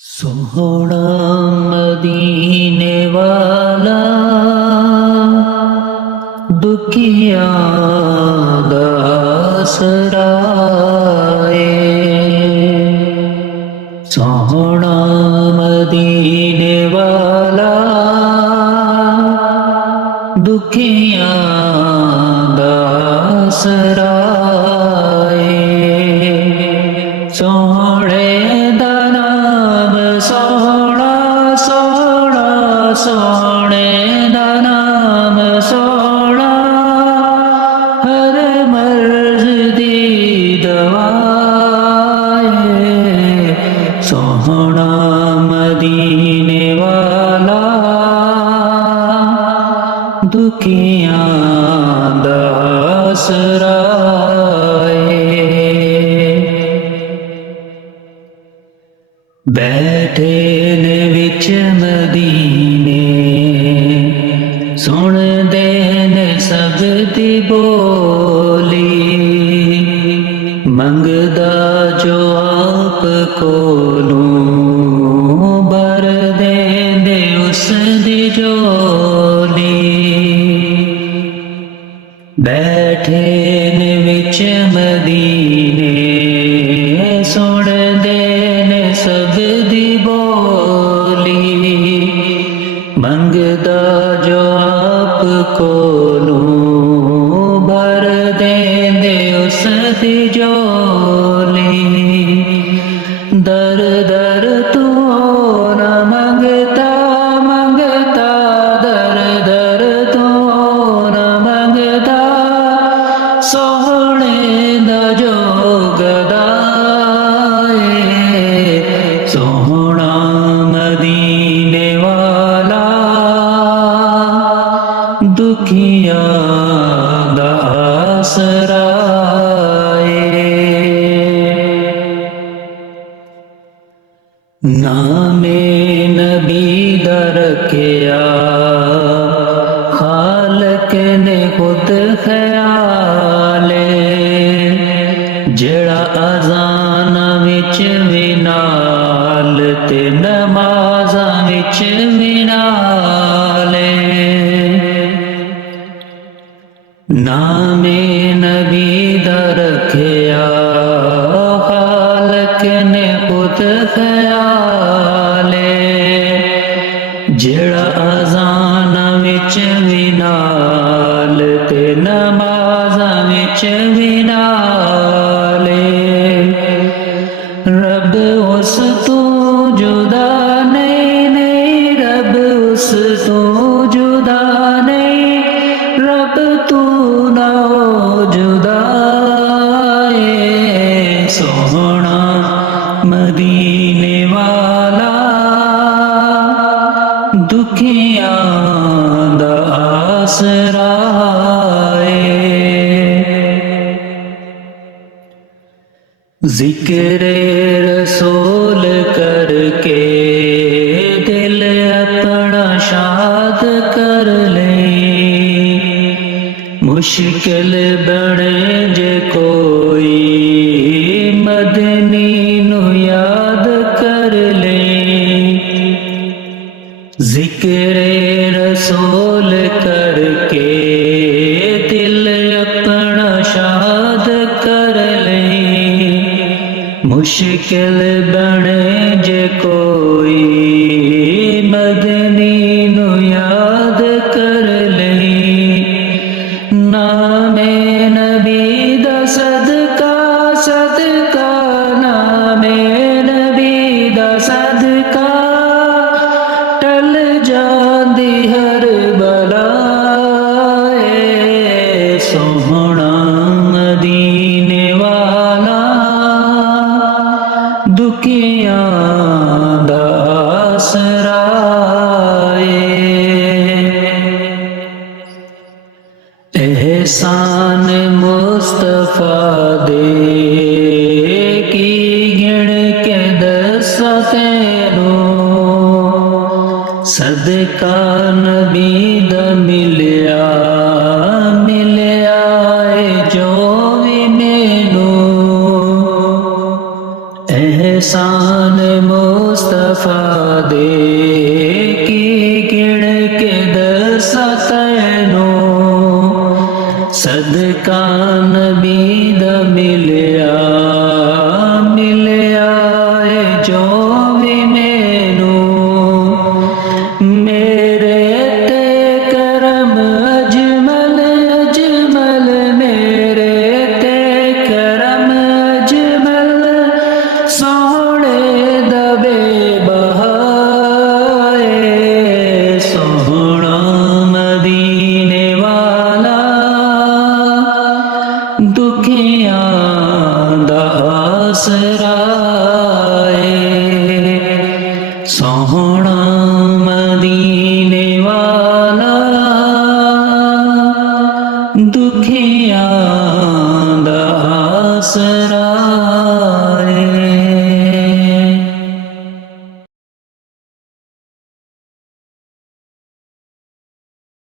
सोहना मदीने वाला दुखिया दा सराए। सोहना मदीने वाला दुखिया दा सराए। सोहणे दा नाम सोहना सोहना सोहणे दा नाम सोहना हर मर्ज दी दवाए। सोहना मदीने वाला दुखिया दा सराए। बैठे ने विच मदीने सुनदे ने सब दी बोली। मंगदा जो आप कोलों भर देंदे उस दी झोली। बैठे ने विच मदीने सुनदे ने सब दी बोली। मंगदा जो आप कोलों भर देंदे उस दी झोली। दर दर तू न मंगता मंगता दर दर तू न मंगता सोहणे दा जोगदाए। सोहना मदीने वाला दुखिया दा सराए। नामे नबी दा रखिया खालक ने खुद ख्याले। जेड़ा अज़ान विच भी नाल ते नमाज़ा विच भी नाले। नामे नबी दा रखिया खालक ने खुद ख्याले। जेड़ा अज़ान विच भी नाल ते नमाज़ा विच भी नाले। रब उस तू जुदा नहीं नहीं रब उस तू जुदा नहीं रब तू ना हो जुदाए। सोहना मदीने वाला दुखिया दा सराए। ज़िक्र रसूल करके दिल अपना शाद कर ले। मुश्किल बने जे कोई मदनी नु याद कर ले। ज़िक्र रसूल करके दिल अपना शाद कर ले। मुश्किल बने जे कोई मदनी नु याद कर ले। नामे नबी दा सदका सदका नामे नबी दा सदका टल जांदी हर बलाए। सोहना मदीने वाला दुखिया दा सराए। एहसान मुस्तफा दे की गिण के दसा तैनू। सदका नबी दा मिलिया मिलिया जो भी मैनू। एहसान मुस्तफा ਮੁਸਤਫਾ ਦੇ ਕੀ ਗਿਣ ਕੇ ਦਸਾਂ ਤੈਨੂੰ ਸਦਕਾ ਨਬੀ ਦਾ ਮਿਲਿਆ ਏ ਜੋ